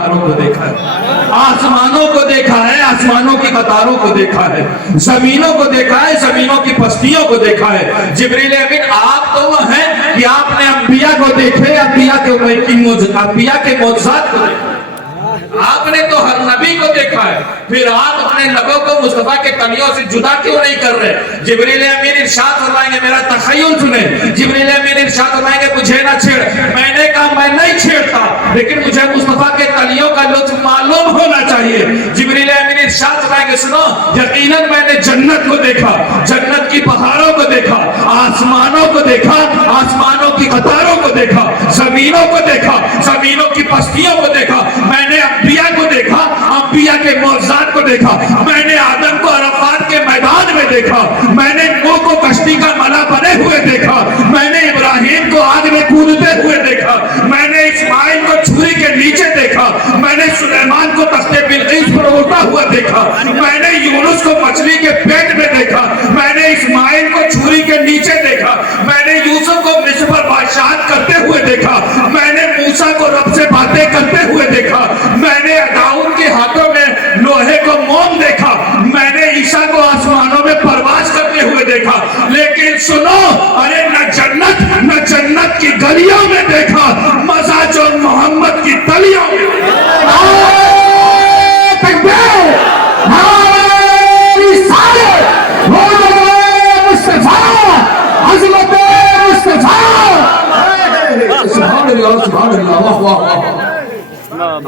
को देखा है, आसमानों को देखा है, आसमानों की कतारों को देखा है, जमीनों को देखा है, जमीनों की पश्तियों को देखा है। जिब्रील अमीन आप तो वो हैं कि आपने अंबिया को देखे, अंबिया के मोजज़ात को देखा, आपने तो हर नबी को देखा है, फिर आप अपने लबों को मुस्तफा के तलियों से जुदा क्यों नहीं कर रहे? जिब्रील अमीन इरशाद फरमाएंगे, मेरा तखय्युल सुने, जिब्रील अमीन इरशाद फरमाएंगे मुझे ना छेड़। मैंने कहा मैं नहीं छेड़ता, लेकिन मुझे मुस्तफा के तलियों का लुत्फ मालूम होना चाहिए। जिब्रील अमीन इरशाद फरमाएंगे, सुनो, यकीनन मैंने जन्नत को देखा, जन्नत की पहाड़ों को देखा, आसमानों को देखा, आसमानों की कतारों को देखा, जमीनों को देखा, जमीनों की पश्तियों को देखा, मैंने अंबिया को देखा, अंबिया के मौजज़ात को देखा, मैंने आदम को अरफात के मैदान में देखा, मैंने नूह को कश्ती का मला बने हुए देखा, मैंने इब्राहिम को आग में कूदते हुए देखा, मैंने इस्माइल को छुरी के नीचे देखा, मैंने सुलेमान को तख्ते बिल्कीस पर उड़ता हुआ देखा, मैंने यूनुस को मछली के पेट में देखा, मैंने इस्माइल को छुरी के नीचे देखा, मैंने यूसुफ को मिस्र पर बादशाहत करते हुए देखा, मैंने मूसा को रब से बातें करते हुए देखा, मैंने दाऊद के हाथों में लोहे को मोम देखा, मैंने ईसा को आसमानों में परवाज करते हुए देखा। लेकिन सुनो, अरे न जन्नत की गलियों में देखा, मजा जो मोहम्मद की तलियों में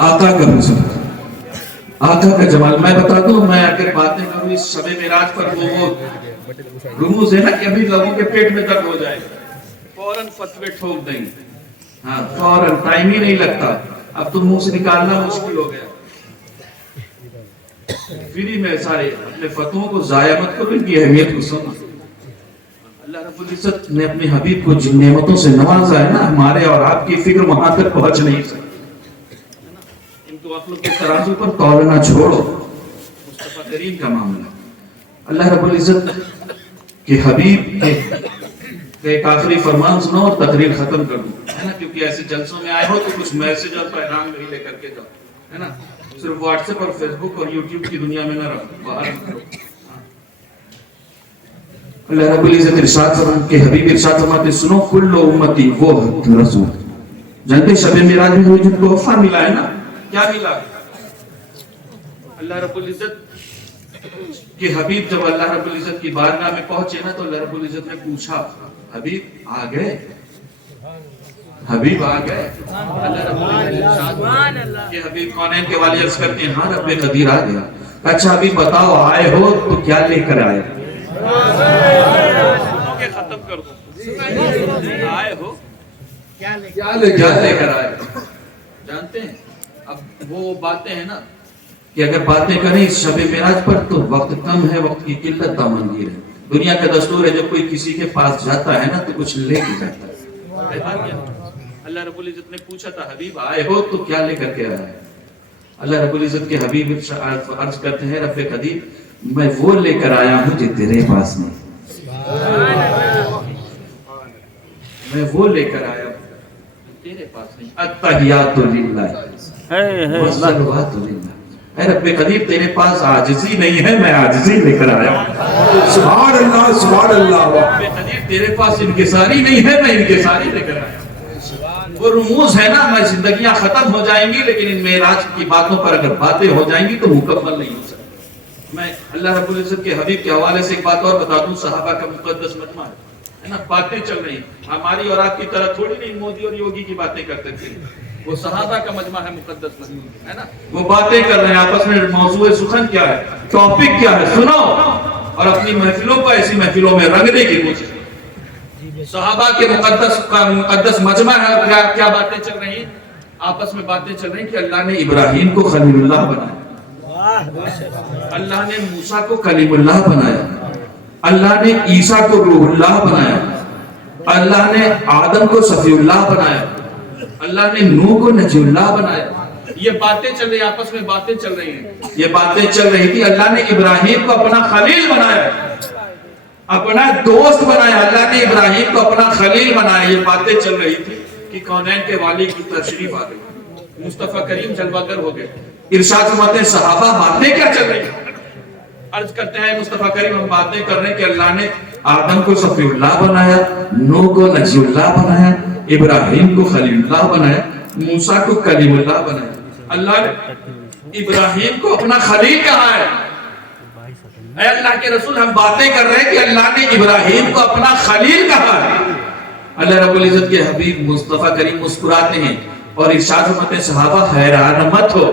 आका का हुस्न, आका का जमाल। मैं बता दूं, मैं अगर बातें करूं इस शब मेराज पर, वो रुमूज़ है ना कि अभी लोगों के पेट में दर्द हो जाए, फौरन फतवे ठोक देंगे, हाँ फौरन, टाइम ही नहीं लगता, अब तो मुंह से निकालना मुश्किल हो गया। फ्री में सारे अपने फतवों को जाया मत करो, इनकी अहमियत को समझो। अल्लाह रब्बुल इज्जत ने अपने हबीब को जिन नेमतों से नवाजा है ना, हमारे और आपकी फिक्र वहां तक पहुंच नहीं सकती। इनको अक्ल के तराजू पर तौलना छोड़ो, मुस्तफा करीम का मामला। अल्लाह रब्बुल इज्जत के हबीब के एक आखिरी फरमान सुनो और तकरीर खत्म कर दूं, है ना, क्योंकि ऐसे जलसों में आए हो तो कुछ मैसेज और पैगाम भी लेकर के जाओ, है ना, सिर्फ व्हाट्सएप और फेसबुक और यूट्यूब की दुनिया में ना रहो, बाहर निकलो। अल्लाह रब्बुल इज्जत इरशाद फरमाते के हबीब इरशाद फरमाते, सुनो, कुल्लु उम्मती वो रसूल। जानते शब मिराज में जिनको वफा मिला है ना, क्या मिला? अल्लाह रब्बुल इज्जत के हबीब जब अल्लाह रब्बुल इज्जत की बारगाह में पहुंचे ना, तो अल्लाह रब्बुल इज्जत ने पूछा, हबीब आ गए? हबीब आ गए? अल्लाह रब्बुल इज्जत के हबीब कौनैन के वाली अर्ज करते हैं, हाँ रब्बे कदीर आ गया। अच्छा अभी बताओ, आए हो तो क्या लेकर आए? खत्म कर दो, आए हो क्या लेकर आए? जानते हैं, अब वो बातें हैं ना कि अगर बातें करें इस शब मेराज पर तो वक्त कम है, वक्त की किल्लत दामनगीर है। दुनिया का दस्तूर है, जब कोई किसी के पास जाता है ना तो कुछ लेके जाता है। अल्लाह रब्बुल इज्जत ने पूछा था, हबीब आए हो तो क्या लेकर के आए? अल्लाह रब्बुल इज्जत के हबीब अर्ज करते हैं, रब्बे कदीर मैं वो लेकर आया हूं जो तेरे पास नहीं, मैं वो लेकर आया हूं तेरे पास नहीं। अत्तहियातु लिल्लाह वस्सलावातु लिल्लाह। रब्बे कदीर तेरे पास आजिज़ी नहीं है, मैं आजिज़ी लेकर आया हूं। सुभान अल्लाह, सुभान अल्लाह। रब्बे कदीर तेरे पास इनकिसारी नहीं है, मैं इनकिसारी लेकर आया हूं। वो रुमूज़ है ना, मैं जिंदगियां खत्म हो जाएंगी लेकिन इन मेराज की बातों पर अगर बातें हो जाएंगी तो मुकम्मल नहीं हो सकती। मैं अल्लाह रब्बुल इज्जत के हबीब के हवाले से एक बात और बता दूं, सहाबा का मुकद्दस मजमा है ना, बातें चल रही हमारी और आपकी तरह थोड़ी नहीं मोदी और योगी की बातें करते थे, वो सहाबा का मजमा है, मुकद्दस मजमा है ना, वो बातें कर रहे हैं आपस में। मौजूए सुखन क्या है, टॉपिक क्या है, सुनो और अपनी महफिलों को ऐसी महफिलों में रंगने की कोशिश। सहाबा के मुकद्दस मजमा है, क्या बातें चल रही हैं आपस में? बातें चल रही कि अल्लाह ने इब्राहिम को खलीलुल्लाह बनाया, अल्लाह ने मूसा को कलीमुल्लाह बनाया, अल्लाह ने ईसा को रूहुल्लाह बनाया, अल्लाह ने आदम को सफीउल्लाह बनाया, अल्लाह ने नूह को नजीउल्लाह बनाया। ये बातें चल रही, आपस में बातें चल रही हैं। ये बातें चल रही थी, अल्लाह ने इब्राहिम को अपना खलील बनाया, अपना दोस्त बनाया, अल्लाह ने इब्राहिम को अपना खलील बनाया। ये बातें चल रही थी कि कौनैन के वाली की तशरीफ आ गई। मुस्तफा करीम जलवागर हो गए। इरशाद फरमाते हैं सहाबा बातें क्या चल रही हैं? अर्ज करते हैं मुस्तफा करीम हम बातें कर रहे हैं कि अल्लाह ने आदम को सफीउल्लाह बनाया, नूह को नजीउल्लाह बनाया, इब्राहिम को खलीलुल्लाह बनाया, मूसा को कलीमुल्लाह बनाया। अल्लाह ने इब्राहिम को अपना खलील कहा है। ऐ अल्लाह के रसूल हम बातें कर रहे हैं कि अल्लाह ने इब्राहिम को अपना खलील कहा है। अल्लाह रब्बुल इज्जत के हबीब मुस्तफा करीम मुस्कुराते हैं और इरशाद फरमाते हैं सहाबा हैरान मत हो,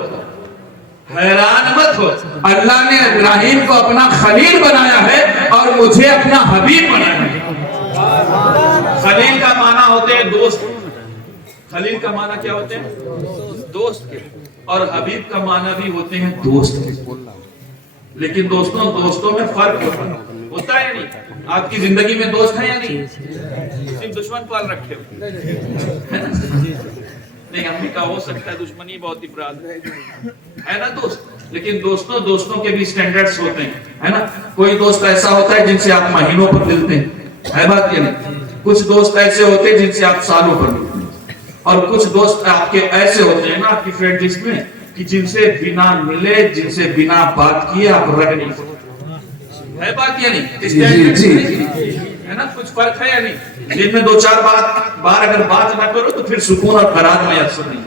हैरान मत हो, अल्लाह ने इब्राहिम को अपना खलील बनाया है और मुझे अपना हबीब बनाया है। खलील का माना होते हैं दोस्त, खलील का माना क्या होते हैं? दोस्त के, और हबीब का माना भी होते हैं दोस्त के। लेकिन दोस्तों में फर्क होता है या नहीं? आपकी जिंदगी में दोस्त है या नहीं? सिर्फ दुश्मन पाल रखे हो? नहीं, हमने कहा हो सकता है दुश्मनी बहुत ही अपराध है ना दोस्त, लेकिन दोस्तों के भी स्टैंडर्ड्स होते हैं, है ना। कोई दोस्त ऐसा होता है जिनसे आप महीनों पर मिलते हैं, है बात ये नहीं। कुछ दोस्त ऐसे होते हैं जिनसे आप सालों पर मिलते हैं, और कुछ दोस्त आपके ऐसे होते हैं ना आपकी फ्रेंड लिस्ट में कि जिनसे बिना मिले, जिनसे बिना बात किए आप रह नहीं सकते, है बात या नहीं? है ना, कुछ फर्क है या नहीं? दिन में 2-4 बार अगर बात ना करो तो फिर सुकून और करार में असर नहीं।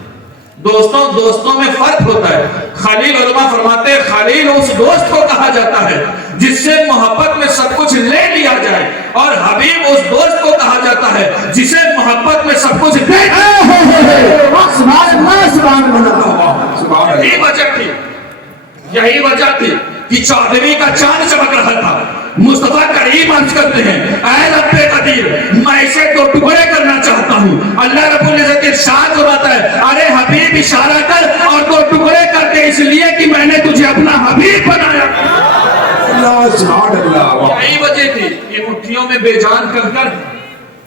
दोस्तों में फर्क होता है। खलील उलमा फरमाते हैं खलील उस दोस्त को कहा जाता है जिससे मोहब्बत में सब कुछ ले लिया जाए, और हबीब उस दोस्त को कहा जाता है जिसे मोहब्बत में सब कुछ दे। यही वजह थी कि 14वीं का चांद चमक रहा था। मुस्तफा करीम अर्ज करते हैं ऐ रब्बे कदीर मैं इसे 2 टुकड़े करना चाहता हूँ। अल्लाह रब्बुल इज्जत इरशाद फरमाता है अरे हबीब इशारा कर और 2 टुकड़े कर दे, इसलिए कि मैंने तुझे अपना हबीब बनाया। यही वजह थी कि मुट्ठियों में बेजान कर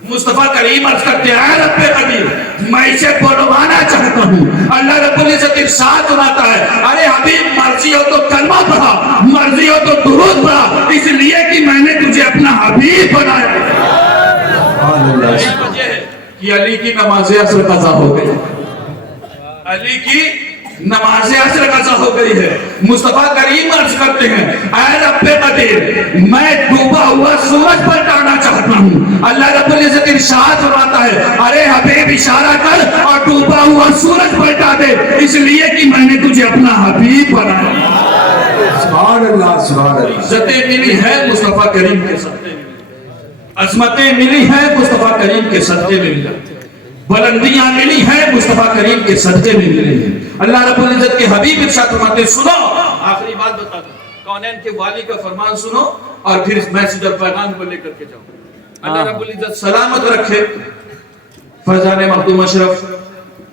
मुस्तफा करीम अर्ज करते हैं ऐ रब्बे कदीर मैं इसे पढ़वाना चाहता हूँ। अल्लाह रब्बुल इज्जत इरशाद फरमाता है अरे हबीब मर्जी हो तो कलमा पढ़ा, मर्जी हो तो दुरूद पढ़ा, इसलिए कि मैंने तुझे अपना हबीब बनाया। यही वजह है कि अली की नमाज़े असर कज़ा हो गई, अली की नमाज़े असर कज़ा हो गई है। मुस्तफा करीम अर्ज करते हैं ऐ रब्बे कदीर मैं डूबा हुआ सूरज पलटाना चाहता हूँ। अल्लाह रब्बुल इज्जत इरशाद फरमाता है अरे हबीब इशारा कर और डूबा हुआ सूरज पलटा दे, इसलिए कि मैंने तुझे अपना हबीब बनाया। सुभान अल्लाह, सुभान अल्लाह। इज्जतें मिली है मुस्तफा करीम के सदक़े में, अज़मतें मिली है मुस्तफा करीम के सदक़े में मिला, बुलंदियां मिली है मुस्तफा करीम के सदक़े में मिली है। अल्लाह रब्बुल इज्जत के हबीब इरशाद फरमाते हैं सुनो, आखिरी बात बता दूं, कौनैन के वाली का फरमान सुनो और फिर मैसेज और पैगाम को लेकर के जाओ। अल्लाह रब्बुल इज्जत सलामत रखे फरजान मखदूम अशरफ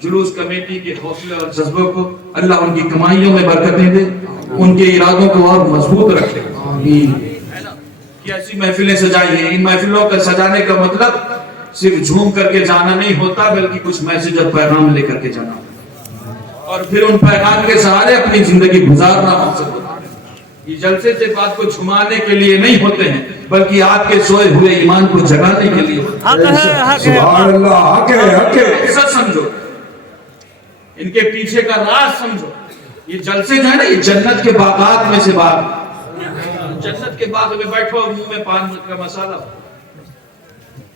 जुलूस कमेटी के हौसले और जज्बों को, अल्लाह उनकी कमाइयों में बरकतें दे, उनके इरादों को और मजबूत रखे। है ना कि ऐसी महफिलें सजाई हैं, इन महफिलों का सजाने का मतलब सिर्फ झूम करके जाना नहीं होता, बल्कि कुछ मैसेज और पैगाम लेकर के जाना और फिर उन पैगाम के सहारे अपनी जिंदगी गुजारना मकसद होता है। ये जलसे से बात को छुमाने के लिए नहीं होते हैं, बल्कि आपके सोए हुए ईमान को जगाने के लिए होते हैं। सुभान अल्लाह, हक है, सच समझो, इनके पीछे का राज समझो। ये जलसे जो है ना, ये जन्नत के बागात में से बाग, जन्नत के बाग में बैठो, मुंह में पान का मसाला,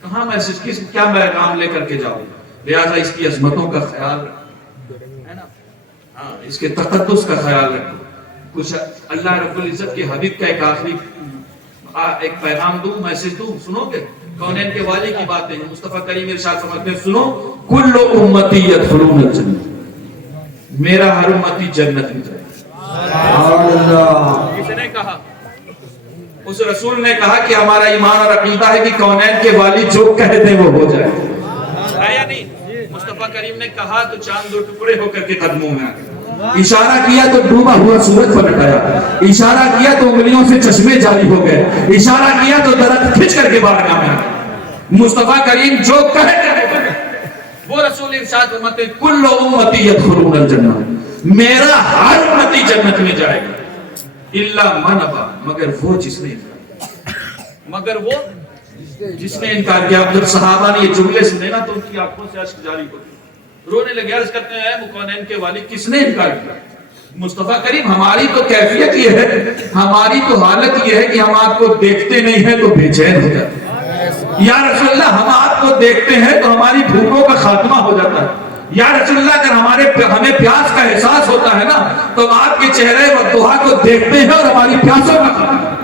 कहाँ मैसेज किस क्या पैगाम लेकर के जाओ। लिहाजा इसकी अजमतों का ख्याल रखो, है ना, हाँ, इसके तकद्दुस का ख्याल रखो। कुछ अल्लाह रब्बुल इज्जत के हबीब का एक आखिरी एक पैगाम दूं, मैसेज दूं, सुनोगे? कौनैन के वाली की बातें हैं। मुस्तफा करीम इरशाद फरमाते हैं सुनो कुल्लु उम्मती यदखुलूनल जन्नत, मेरा हर उम्मती जन्नत में जाएगा। किसने कहा? उस रसूल ने कहा कि हमारा ईमान और अकीदा है कि कौनैन के वाली जो कह दे वो हो जाए, है या नहीं? मुस्तफा करीम ने कहा तो चांद 2 टुकड़े होकर के कदमों में आ गया, इशारा किया तो डूबा हुआ सूरज पलट आया, इशारा किया तो उंगलियों से चश्मे जारी हो गए, इशारा किया तो दरख्त खिंच करके बारगाह में आ गया। मुस्तफा करीम जो कहे वो रसूल इरशाद फरमाते हैं कुल्लु उम्मती यदखुलूनल जन्नत, मेरा हर उम्मती जन्नत में जाएगा इल्ला मन अबा, मगर वो जिसने इनकार किया। जब सहाबा ने ये जुमले सुने ना तो उनकी आंखों से अश्क जारी हो गए। رونے لگے، عرض کرتے ہیں اے کونین کے والی کس نے انکار کیا؟ مصطفیٰ کریم ہماری تو کیفیت یہ ہے، ہماری تو حالت یہ ہے کہ ہم آپ کو دیکھتے نہیں ہیں تو بے چین ہو جاتے ہیں۔ یا رسول اللہ ہم آپ کو دیکھتے ہیں تو ہماری بھوکوں کا خاتمہ ہو جاتا ہے۔ یا رسول اللہ اگر ہمیں پیاس کا احساس ہوتا ہے نا تو ہم آپ کے چہرے و دعا کو دیکھتے ہیں اور ہماری پیاسوں کا خاتمہ۔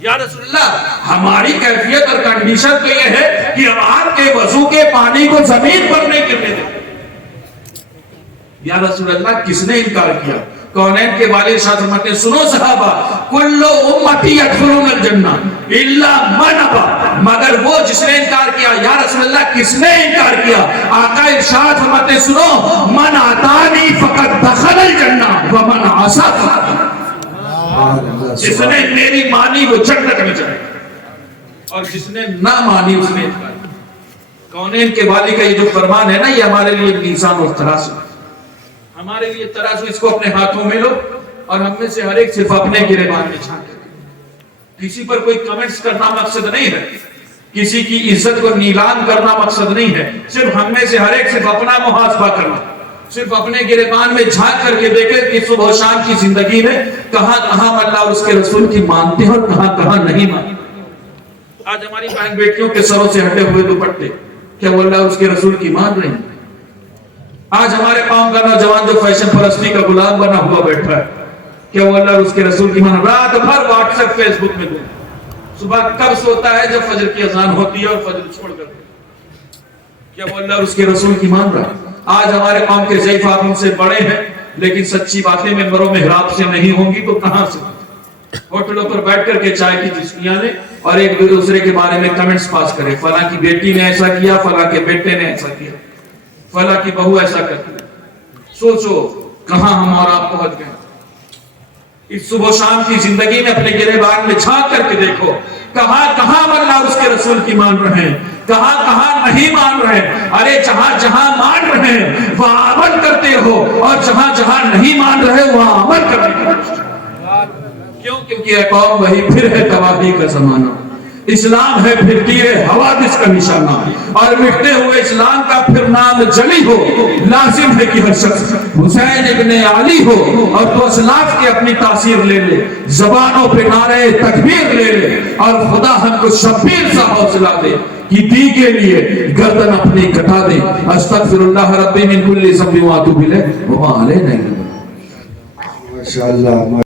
یا رسول اللہ ہماری کیفیت اور کنڈیشن تو یہ ہے کہ ہم آپ کے وضو کے پانی کو زمین پر نہیں گرنے دیتے۔ یا رسول اللہ کس نے انکار کیا؟ کونین کے والد شاہ فرماتے ہیں سنو صحابہ، کل امتی یدخلون الجنہ الا من ابا، مگر وہ جس نے انکار کیا۔ یا رسول اللہ کس نے انکار کیا؟ آقا ارشاد فرماتے ہیں سنو، من اطاعنی فقد دخل الجنہ ومن عصی جس نے میری مانی وہ جنت میں جائے اور جس نے نہ مانی اس نے انکار کیا۔ کونین کے والی کا یہ جو فرمان ہے نا یہ ہمارے لیے میزان اور ترازو، ہمارے لیے ترازو، اس کو اپنے ہاتھوں میں لو اور ہم میں سے ہر ایک صرف اپنے گریبان میں چھانٹے۔ کسی پر کوئی کمنٹس کرنا مقصد نہیں ہے، کسی کی عزت کو نیلام کرنا مقصد نہیں ہے، صرف ہم میں سے ہر ایک صرف اپنا محاسبہ کرنا، صرف اپنے گریبان میں جھانک کر کے دیکھیں کہ صبح و شام کی زندگی میں کہاں کہاں اللہ اور اس کے رسول کی مانتے ہیں اور کہاں کہاں نہیں مانتے۔ آج ہماری بہن بیٹیوں کے سروں سے ہٹے ہوئے دوپٹے کیا وہ اللہ اور اس کے رسول کی مان رہے ہیں؟ آج ہمارے قوم کا نوجوان جو فیشن پرستی کا غلام بنا ہوا بیٹھا ہے کیا وہ اللہ اور اس کے رسول کی مان؟ رات بھر واٹس ایپ فیس بک میں دوں، صبح کب سوتا ہے جب فجر کی اذان ہوتی ہے اور فجر چھوڑ کر کیا وہ اللہ اور اس کے رسول کی مان رہا ہے؟ آج ہمارے قوم کے ضعیف آپ ہم سے بڑے ہیں لیکن سچی باتیں ممبروں میں محراب سے نہیں ہوں گی تو کہاں سے؟ ہوٹلوں پر بیٹھ کر کے چائے کی چسکیاں لیں اور ایک دوسرے کے بارے میں کمنٹس پاس کریں، فلاں کی بیٹی نے ایسا کیا، فلاں کے بیٹے نے ایسا کیا، فلاں کی بہو ایسا کرتی۔ سوچو کہاں ہم اور آپ پہنچ گئے۔ اس صبح و شام کی زندگی میں اپنے گریبان میں جھانک کر کے دیکھو کہاں کہاں اللہ اور اس کے رسول کی مان رہے ہیں، کہاں کہاں نہیں مان رہے ہیں۔ ارے جہاں جہاں مان رہے ہیں وہاں عمل کرتے ہو اور جہاں جہاں نہیں مان رہے وہاں عمل کرنے کی کوشش کرو۔ کیوں؟ کیونکہ یہ قوم وہی پھر ہے تباہی کا زمانہ، اسلام ہے پھرتی ہے حوادث کا نشانہ، اور مٹتے ہوئے اسلام کا پھر نام جلی ہو لازم ہے کہ ہر شخص حسین ابن علی ہو اور تو اسلاف کی اپنی تاثیر لے لے، زبانوں پہ نعرے تکبیر لے لے اور خدا ہم کو شبیر سا حوصلہ دے کہ دی کے لیے گردن اپنی کٹا دے۔ استغفر اللہ ربی من کل ذنب واتوب الیہ وما علینا الا البلاغ۔ ماشاءاللہ۔